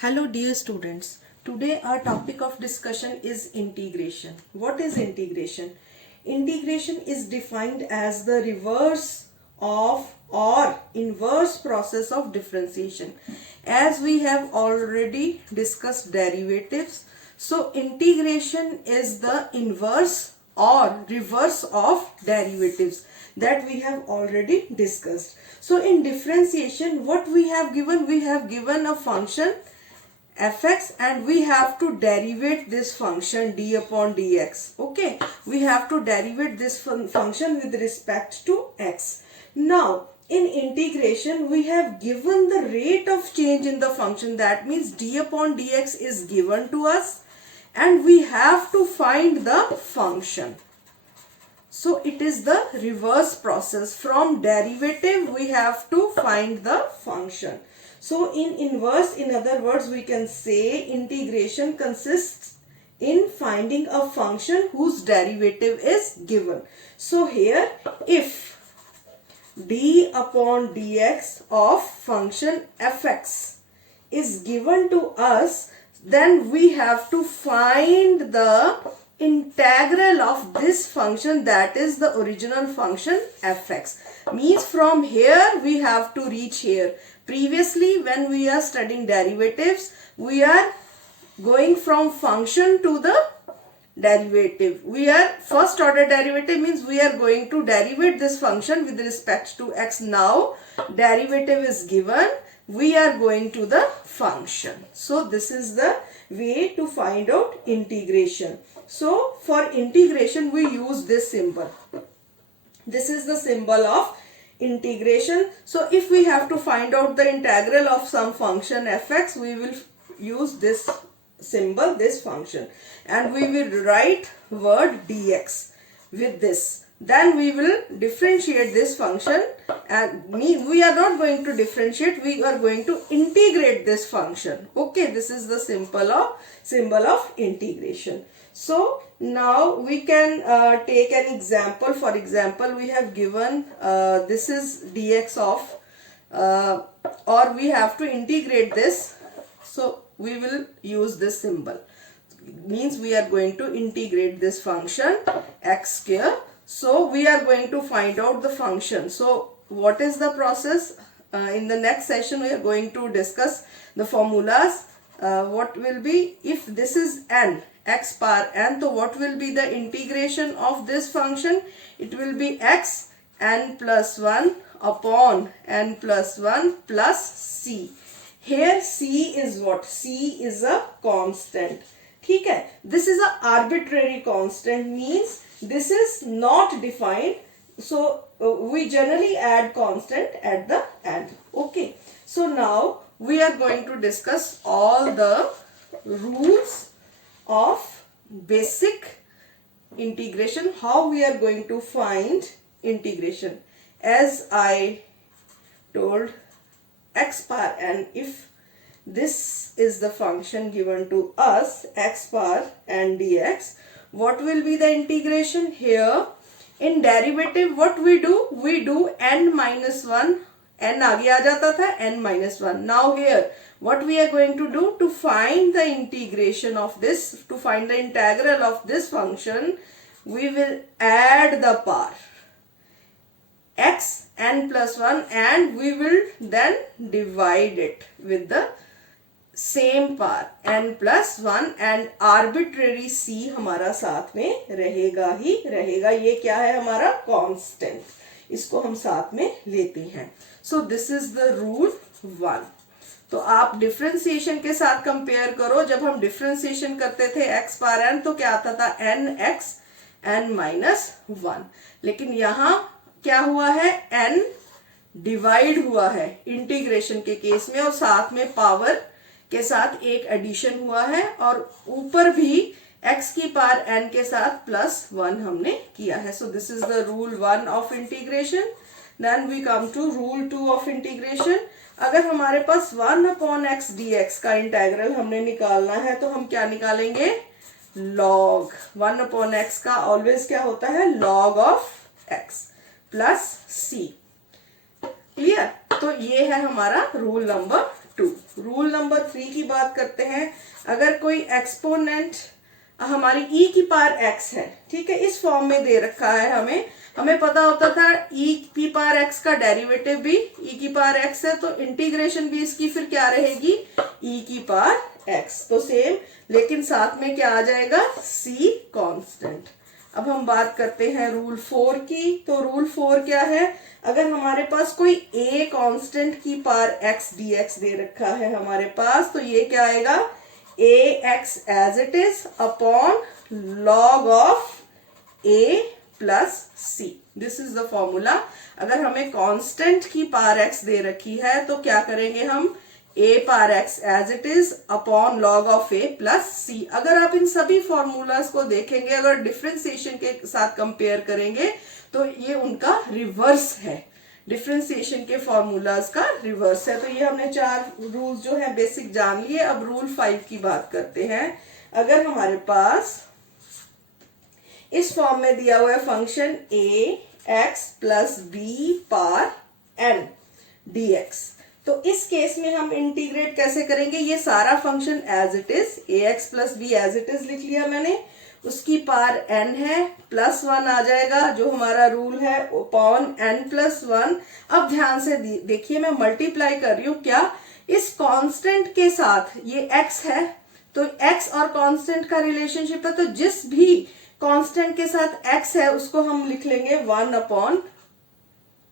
Hello dear students. Today our topic of discussion is integration. What is integration? Integration is defined as the reverse of or inverse process of differentiation. As we have already discussed derivatives, so integration is the inverse or reverse of derivatives that we have already discussed. So in differentiation, what we have given a function fx and we have to derivate this function d upon dx. Okay, we have to derivate this function with respect to x. Now in integration we have given the rate of change in the function, that means d upon dx is given to us and we have to find the function. So it is the reverse process. From derivative we have to find the function. So in inverse, in other words, we can say integration consists in finding a function whose derivative is given. So here if d upon dx of function fx is given to us, then we have to find the integral of this function, that is the original function fx. Means from here we have to reach here. Previously when we are studying derivatives, we are going from function to the derivative. We are first order derivative, means we are going to derivate this function with respect to x. Now derivative is given, we are going to the function. So this is the way to find out integration. So for integration we use this symbol. This is the symbol of integration. So if we have to find out the integral of some function fx, we will use this symbol, this function, and we will write word dx with this. Then we will differentiate this function, and we are not going to differentiate, we are going to integrate this function. Okay, this is the symbol of integration. So now we can take an example. For example, we have given this is dx of or we have to integrate this. So we will use this symbol. Means we are going to integrate this function x square. So we are going to find out the function. So what is the process? In the next session we are going to discuss the formulas. What will be if this is n, x power n, so what will be the integration of this function? It will be x n plus 1 upon n plus 1 plus c. Here c is what? C is a constant. ठीक है, this is a arbitrary constant, means this is not defined. So we generally add constant at the end. Okay, so now we are going to discuss all the rules of basic integration, how we are going to find integration. As I told, x power n, if this is the function given to us, x power n dx, what will be the integration? Here in derivative what we do n minus 1, n आगे आ जाता था, n minus 1. Now here what we are going to do to find the integration of this, to find the integral of this function, we will add the power x n plus 1 and we will then divide it with the same power n plus 1 and arbitrary c हमारा साथ में रहेगा ही रहेगा. ये क्या है? हमारा constant. इसको हम साथ में लेते हैं. सो दिस इज द रूल 1. तो आप डिफरेंशिएशन के साथ कंपेयर करो. जब हम डिफरेंशिएशन करते थे x पावर n तो क्या आता था? n x n minus 1. लेकिन यहाँ क्या हुआ है? n डिवाइड हुआ है इंटीग्रेशन के केस में और साथ में पावर के साथ एक एडिशन हुआ है और ऊपर भी x की पावर n के साथ प्लस 1 हमने किया है. So this is the rule 1 of integration. Then we come to rule 2 of integration. अगर हमारे पास 1 अपॉन एक्स डी एक्स का इंटेग्रल हमने निकालना है तो हम क्या निकालेंगे? लॉग 1 अपॉन एक्स का ऑलवेज क्या होता है? Log of x plus c. Clear? तो ये है हमारा रूल नंबर 2। रूल नंबर 3 की बात करते हैं। अगर कोई एक्सपोनेंट हमारी e की पावर x है, ठीक है, इस फॉर्म में दे रखा है, हमें पता होता था e की पावर x का डेरिवेटिव भी e की पावर x है, तो इंटीग्रेशन भी इसकी फिर क्या रहेगी, e की पावर x। तो सेम, लेकिन साथ में क्या आ जाएगा, c कांस्टेंट। अब हम बात करते हैं रूल 4 की। तो रूल 4 क्या है, अगर हमारे पास कोई a कांस्टेंट की पावर x dx दे रखा है हमारे पास, तो ये क्या आएगा, ax as it is upon log of a plus c। This is the formula. अगर हमें कांस्टेंट की पावर x दे रखी है तो क्या करेंगे हम, a power x as it is upon log of a plus c। अगर आप इन सभी फॉर्मूलाज को देखेंगे, अगर डिफरेंशिएशन के साथ कंपेयर करेंगे तो ये उनका रिवर्स है, डिफरेंशिएशन के फॉर्मूलाज का रिवर्स है। तो ये हमने 4 रूल्स जो है बेसिक जान लिए। अब रूल 5 की बात करते हैं। अगर हमारे पास इस फॉर्म में दिया हुआ है function ax plus b power n dx, तो इस केस में हम इंटीग्रेट कैसे करेंगे, ये सारा function as it is, ax plus b as it is लिख लिया मैंने, उसकी पावर n है, प्लस 1 आ जाएगा जो हमारा रूल है अपॉन n प्लस 1। अब ध्यान से देखिए, मैं मल्टीप्लाई कर रही हूं क्या, इस कांस्टेंट के साथ ये x है, तो x और कांस्टेंट का रिलेशनशिप है, तो जिस भी कांस्टेंट के साथ x है उसको हम लिख लेंगे 1 अपॉन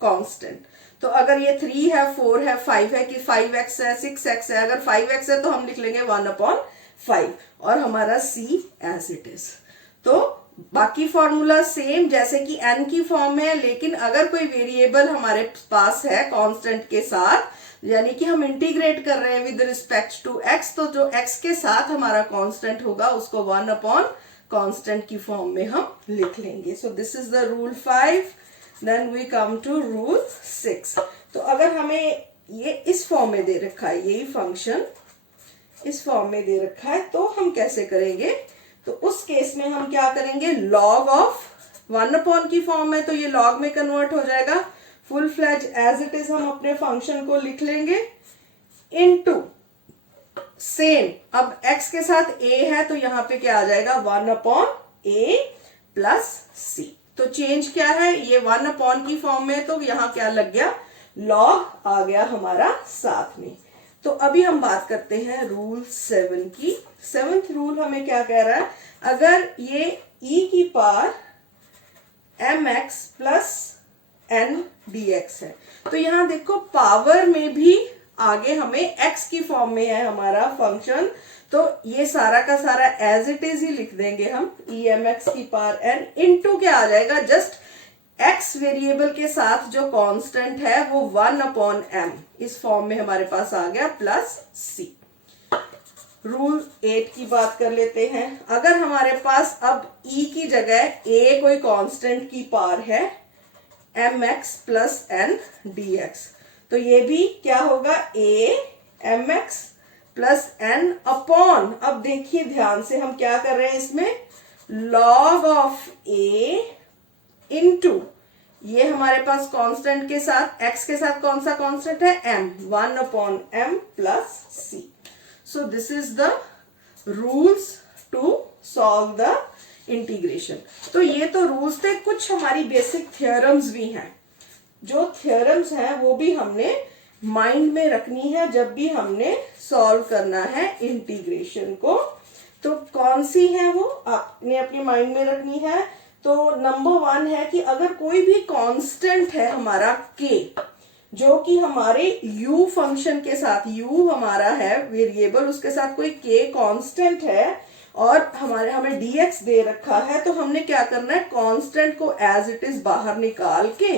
कांस्टेंट। तो अगर ये 3 है, 4 है, 5 है, कि 5x है, 6x है, अगर 5x है तो हम लिख लेंगे 1 अपॉन 5 और हमारा c एज इट इज। तो बाकी फॉर्मूला सेम जैसे कि n की फॉर्म में है, लेकिन अगर कोई वेरिएबल हमारे पास है कांस्टेंट के साथ, यानी कि हम इंटीग्रेट कर रहे हैं विद रिस्पेक्ट टू x, तो जो x के साथ हमारा कांस्टेंट होगा उसको 1 अपॉन कांस्टेंट की फॉर्म में हम लिख लेंगे। So this is the rule 5। Then we come to rule 6। तो अगर हमें ये इस फॉर्म में दे रखा है, यही फंक्शन इस फॉर्म में दे रखा है, तो हम कैसे करेंगे, तो उस केस में हम क्या करेंगे, लॉग ऑफ 1 अपॉन की फॉर्म है तो ये लॉग में कन्वर्ट हो जाएगा, full fledge as it is हम अपने फंक्शन को लिख लेंगे, इनटू सेम, अब x के साथ a है तो यहाँ पे क्या आ जाएगा, 1 अपॉन a प्लस c। तो चेंज क्या है, ये 1 अपॉन की फॉर्म में, तो यहाँ क्या लग गया, लॉग आ गया हमारा साथ में। तो अभी हम बात करते हैं रूल 7 की। 7th रूल हमें क्या कह रहा है, अगर ये e की power mx plus n dx है, तो यहां देखो पावर में भी आगे हमें x की फॉर्म में है हमारा फंक्शन, तो ये सारा का सारा एज इट इज ही लिख देंगे हम, e mx की पावर n इनटू क्या आ जाएगा, जस्ट x वेरिएबल के साथ जो कांस्टेंट है वो 1 अपॉन m, इस फॉर्म में हमारे पास आ गया, प्लस c। रूल 8 की बात कर लेते हैं। अगर हमारे पास अब e की जगह a कोई कांस्टेंट की पावर है mx प्लस n dx, तो ये भी क्या होगा, a mx plus n upon, अब देखिए ध्यान से हम क्या कर रहे हैं इसमें, लॉग ऑफ a इनटू, ये हमारे पास कांस्टेंट के साथ x के साथ कौन सा कांस्टेंट है, m, 1 upon m plus c। So this is the rules to solve the integration. तो ये तो रूल्स थे, कुछ हमारी बेसिक थ्योरम्स भी हैं, जो थ्योरम्स हैं वो भी हमने माइंड में रखनी है जब भी हमने सॉल्व करना है इंटीग्रेशन को। तो कौन सी है वो आपने अपने माइंड में रखनी है। तो नंबर 1 है कि अगर कोई भी कांस्टेंट है हमारा k, जो कि हमारे u फंक्शन के साथ, u हमारा है वेरिएबल, उसके साथ कोई k कांस्टेंट है और हमें dx दे रखा है, तो हमने क्या करना है, कांस्टेंट को एज इट इज बाहर निकाल के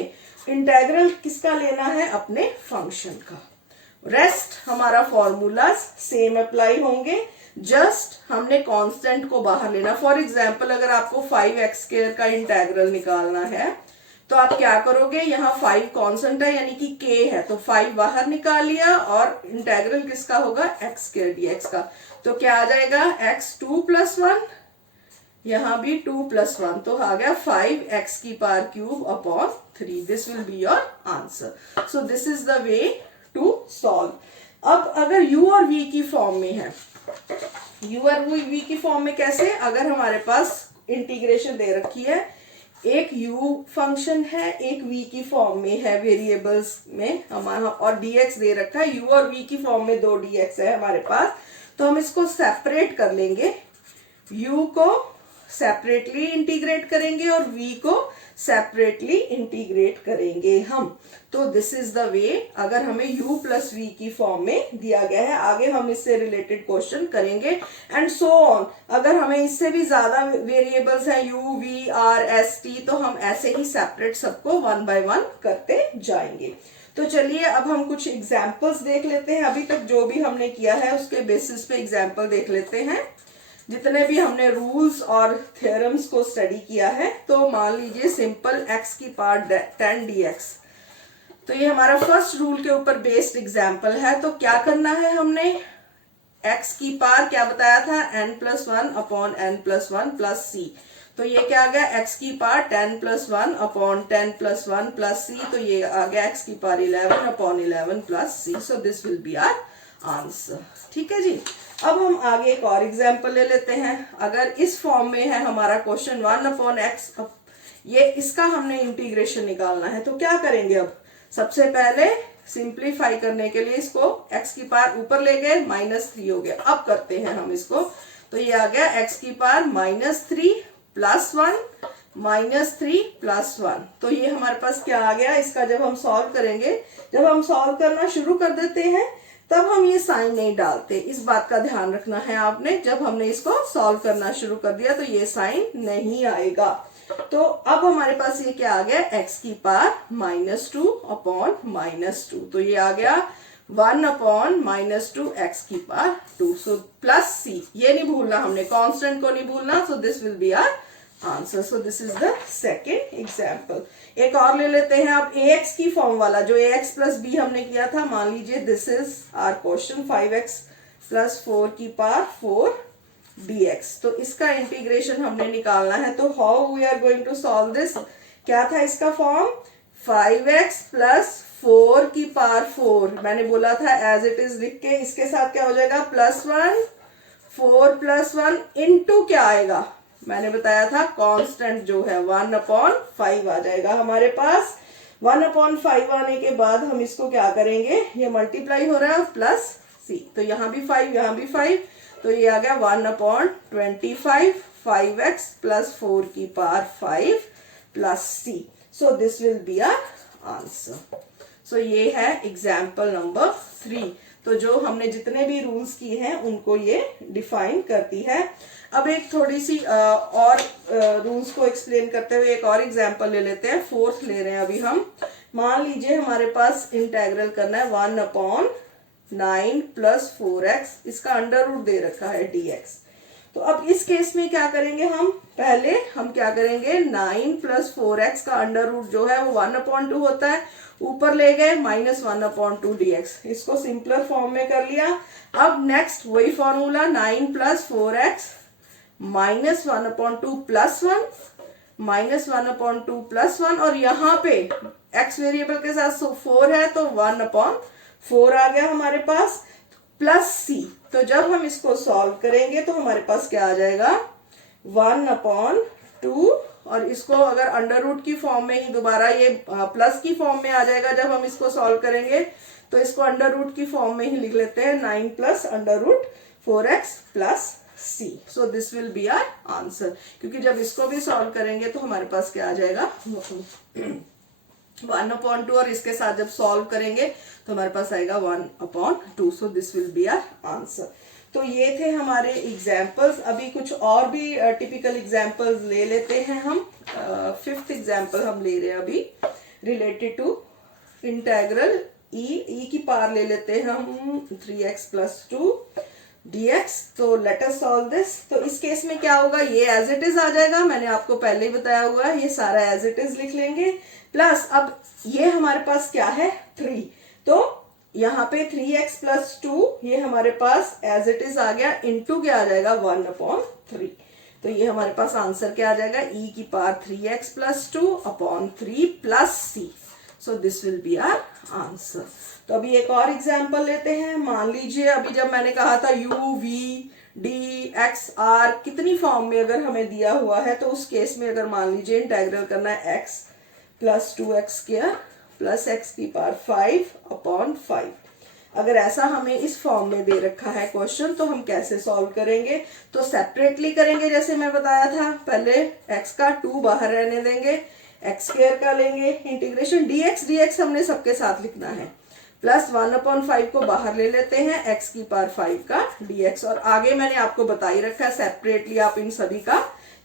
इंटेग्रल किसका लेना है, अपने फंक्शन का। रेस्ट हमारा फॉर्मूलाज सेम अप्लाई होंगे, जस्ट हमने कांस्टेंट को बाहर लेना। फॉर एग्जांपल अगर आपको 5x² का इंटेग्रल निकालना है तो आप क्या करोगे, यहाँ 5 कांस्टेंट है यानी कि k है, तो 5 बाहर निकाल लिया और इंटेग्रल किसका होगा, x² dx का। तो क्या आ जाएगा, x2 + 1, यहाँ भी 2 + 1, तो आ गया 5x की power cube upon 3। This will be your answer. So this is the way to solve. अब अगर u और v की फॉर्म में है, u और v की फॉर्म में कैसे, अगर हमारे पास इंटीग्रेशन दे रखी है, एक u फंक्शन है, एक v की फॉर्म में है वेरिएबल्स में हमारा, और dx दे रखा है, u और v की फॉर्म में 2 dx है हमारे पास, तो हम इसको सेपरेट कर लेंगे, u को सेपरेटली इंटीग्रेट करेंगे और v को सेपरेटली इंटीग्रेट करेंगे हम। तो दिस इज द वे, अगर हमें u प्लस v की फॉर्म में दिया गया है। आगे हम इससे रिलेटेड क्वेश्चन करेंगे एंड सो ऑन। अगर हमें इससे भी ज्यादा वेरिएबल्स हैं u, v, r, s, t, तो हम ऐसे ही सेपरेट सबको 1 बाय 1 करते जाएंगे। तो चलिए अब हम कुछ एग्जाम्पल्स देख लेते हैं। अभी तक जो भी हमने किया है उसके बेसिस पे एग्जाम्पल देख लेते हैं। जितने भी हमने रूल्स और थ्योरम्स को स्टडी किया है, तो मान लीजिए सिंपल x की पावर 10 dx, तो ये हमारा फर्स्ट रूल के ऊपर बेस्ड एग्जाम्पल है। तो क्या करना है, हमने x की पावर क्या बताया था, n+1 upon n+1 plus c। तो ये क्या आ गया, x की पावर 10+1 अपॉन 10+1 प्लस c, तो ये आ गया x की power 11 upon 11 plus c। So this will be our answer. ठीक है जी। अब हम आगे एक और एग्जाम्पल ले लेते हैं। अगर इस फॉर्म में है हमारा क्वेश्चन 1/x, ये इसका हमने इंटीग्रेशन निकालना है, तो क्या करेंगे, अब सबसे पहले सिंप्लीफाई करने के लिए इसको x की पावर ऊपर ले गए, -3 हो गया। अब करते हैं हम इसको, तो ये आ गया x की पावर -3 प्लस 1 -3 प्लस 1। तो ये हमारे पास क्या आ गया, इसका जब हम सॉल्व करेंगे, जब हम सॉल्व करना शुरू कर देते हैं तब हम ये साइन नहीं डालते, इस बात का ध्यान रखना है आपने। जब हमने इसको सॉल्व करना शुरू कर दिया तो ये साइन नहीं आएगा। तो अब हमारे पास ये क्या आ गया, x की पावर -2 अपॉन -2, तो ये आ गया 1 अपॉन -2 x की पावर 2। सो प्लस c, ये नहीं भूलना हमने, कांस्टेंट को नहीं भूलना। So this will be our answer. So this is the second example. एक और ले लेते हैं आप ax की फॉर्म वाला, जो ax प्लस b हमने किया था। मान लीजिए this is our question 5x plus 4 की पावर 4 dx। तो इसका इंटीग्रेशन हमने निकालना है। तो how we are going to solve this, क्या था इसका फॉर्म, 5x प्लस 4 की पावर 4, मैंने बोला था एज इट इज लिख के, इसके साथ क्या हो जाएगा, +1 4 प्लस 1 इंटू क्या आएगा, मैंने बताया था कांस्टेंट जो है 1/5 आ जाएगा हमारे पास। 1/5 आने के बाद हम इसको क्या करेंगे, ये मल्टीप्लाई हो रहा है प्लस c, तो यहाँ भी 5 यहाँ भी 5, तो ये आ गया 1/25 5x प्लस 4 की power 5 plus c। So this will be our answer. So ये है एग्जाम्पल नंबर 3। तो जो हमने जितने भी रूल्स किए हैं उनको ये डिफाइन करती है। अब एक थोड़ी सी और रूल्स को एक्सप्लेन करते हुए एक और एग्जांपल ले लेते हैं। 4th ले रहे हैं अभी हम। मान लीजिए हमारे पास इंटेग्रल करना है 1/9 प्लस 4x, इसका अंडर रूट दे रखा है dx। तो अब इस केस में क्या करेंगे, हम पहले हम क्या करेंगे, 9 प्लस 4x का अंडर रूट जो है वो 1/2 होता है, ऊपर ले गए -1/2 dx, इसको सिंपलर फॉर्म में कर लिया। अब नेक्स्ट वही formula, 9 plus 4x -1/2 plus 1 -1/2 plus 1, और यहाँ पे x वेरिएबल के साथ 4 है तो 1/4 आ गया हमारे पास, प्लस c। तो जब हम इसको सॉल्व करेंगे तो हमारे पास क्या आ जाएगा, 1/2, और इसको अगर अंडर रूट की फॉर्म में ही दोबारा ये प्लस की फॉर्म में आ जाएगा जब हम इसको सॉल्व करेंगे, तो इसको अंडर रूट की फॉर्म में ही लिख लेते हैं, 9 plus under root 4x plus c। So this will be our answer, क्योंकि जब इसको भी सॉल्व करेंगे तो हमारे पास क्या आ जाएगा, 1/2, और इसके साथ जब सॉल्व करेंगे तो हमारे पास आएगा 1/2। So this will be our answer. तो ये थे हमारे एग्जाम्पल्स। अभी कुछ और भी टिपिकल एग्जाम्पल्स ले लेते हैं हम। 5th एग्जाम्पल हम ले रहे हैं अभी, रिलेटेड टू इंटेग्रल ई की पावर ले लेते हैं हम 3x प्लस 2 dx। तो लेट अस सॉल्व दिस। तो इस केस में क्या होगा, ये एज इट इज आ जाएगा, मैंने आपको पहले ही बताया हुआ है, ये सारा एज इट इज लिख लेंगे। प्लस अब ये हमारे पास क्या है, 3, तो यहाँ पे 3x प्लस 2 ये हमारे पास एज इट इज आ गया, इनटू क्या आ जाएगा, 1/3। तो ये हमारे पास आंसर क्या आ जाएगा, e की power 3x plus 2 upon 3 plus c। So this will be our answer. तो अभी एक और एग्जांपल लेते हैं। मान लीजिए अभी जब मैंने कहा था u v d x r कितनी फॉर्म में अगर हमें दिया हुआ है, तो उस केस में अगर मान लीजिए इंटेग्रल करना है x plus 2x² plus x की पावर 5 अपॉन 5। अगर ऐसा हमें इस फॉर्म में दे रखा है क्वेश्चन, तो हम कैसे सॉल्व करेंगे? तो सेपरेटली करेंगे, जैसे मैं बताया था। पहले x का 2 बाहर रहने देंगे, x² का लेंगे इंटीग्रेशन dx हमने सबके साथ लिखना है, प्लस 1/5 को बाहर ले लेते हैं, x की पावर 5 का dx। और आगे मैंने आपको बता ही रखा है, सेपरेटली आप इन सभी का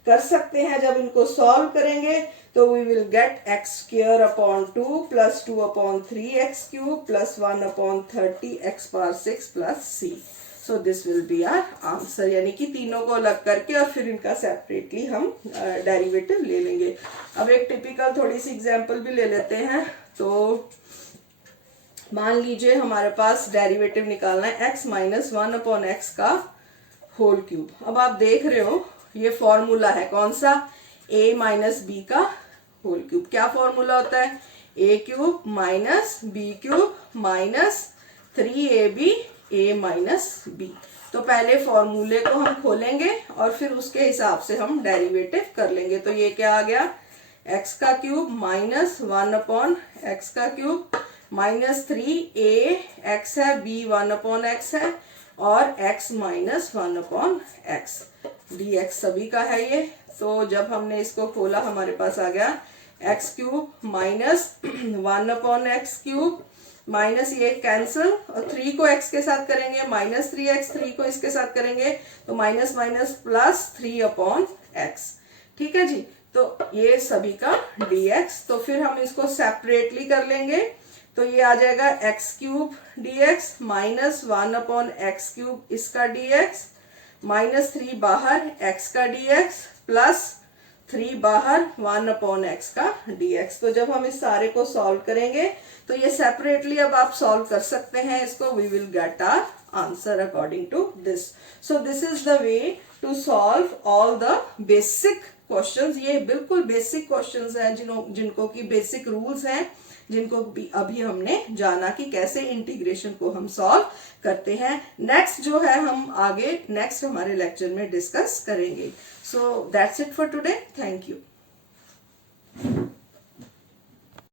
कर सकते हैं। जब इनको सॉल्व करेंगे तो we will get x² upon 2 plus 2/3x³ plus 1/30 x power 6 plus c। So this will be our answer, यानी कि तीनों को अलग करके और फिर इनका सेपरेटली हम डेरिवेटिव ले लेंगे। अब एक टिपिकल थोड़ी सी एग्जांपल भी ले लेते हैं। तो मान लीजिए हमारे पास डेरिवेटिव निकालना है x माइनस 1/x का होल क्यूब। अब आप देख रहे हो ये फॉर्मूला है कौन सा, a माइनस बी का होल क्यूब। क्या फॉर्मूला होता है? a³ minus b³ minus 3ab a minus b। तो पहले फॉर्मूले को हम खोलेंगे और फिर उसके हिसाब से हम डेरिवेटिव कर लेंगे। तो ये क्या आ गया, x का क्यूब माइनस 1/x का क्यूब माइनस 3a x है, b 1/x है और x माइनस 1/x dx सभी का है ये। तो जब हमने इसको खोला हमारे पास आ गया x³ माइनस 1/x³ माइनस ये कैंसिल और 3 को x के साथ करेंगे माइनस 3x, 3 को इसके साथ करेंगे तो माइनस माइनस प्लस 3/x। ठीक है जी, तो ये सभी का dx। तो फिर हम इसको सेपरेटली कर लेंगे, तो ये आ जाएगा x³ dx माइनस 1/x³ इसका dx माइनस 3 बाहर x का dx प्लस 3 बाहर 1/x का dx। तो जब हम इस सारे को सॉल्व करेंगे तो ये सेपरेटली अब आप सॉल्व कर सकते हैं इसको। We will get our answer according to this. So this is the way to solve all the basic questions. ये बिल्कुल बेसिक क्वेश्चंस हैं जिनको की बेसिक रूल्स हैं, जिनको भी अभी हमने जाना कि कैसे इंटीग्रेशन को हम सॉल्व करते हैं। नेक्स्ट जो है हम आगे नेक्स्ट हमारे लेक्चर में डिस्कस करेंगे। So that's it for today. Thank you.